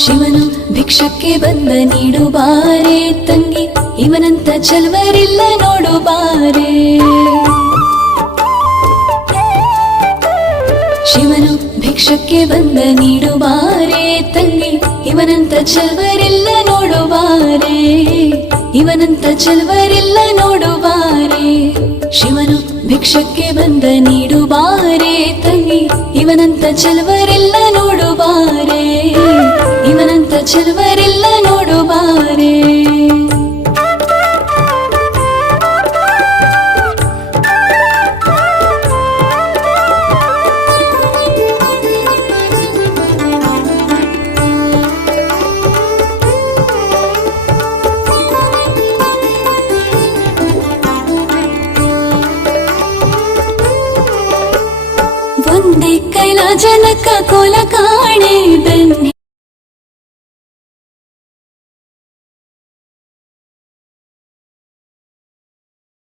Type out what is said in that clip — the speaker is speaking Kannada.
ಶಿವನು ಭಿಕ್ಷಕ್ಕೆ ಬಂದ ನೀಡು ಬಾರೆ ತಂಗಿ, ಇವನಂತ ಚಲ್ವರಿಲ್ಲ ನೋಡು ಬಾರೆ. ಶಿವನು ಭಿಕ್ಷಕ್ಕೆ ಬಂದ ನೀಡು ಬಾರೆ ತಂಗಿ, ಇವನಂತ ಚಲ್ವರಿಲ್ಲ ನೋಡು ಬಾರೆ. ಇವನಂತ ಚಲ್ವರಿಲ್ಲ ನೋಡು ಬಾರೆ. ಶಿವನು ಭಿಕ್ಷಕ್ಕೆ ಬಂದ ನೀಡು ಬಾರೆ ತಂಗಿ, ಇವನಂತ ಚಲ್ವರಿಲ್ಲ ನೋಡು ಬಾರೆ. ಇವನಂತ ಚಲ್ವರಿಲ್ಲ ನೋಡು ಬಾರೆ. ಒಂದೇ ಕೈಲಾಜನಕ ಕೋಲ ಕಾಣೆ,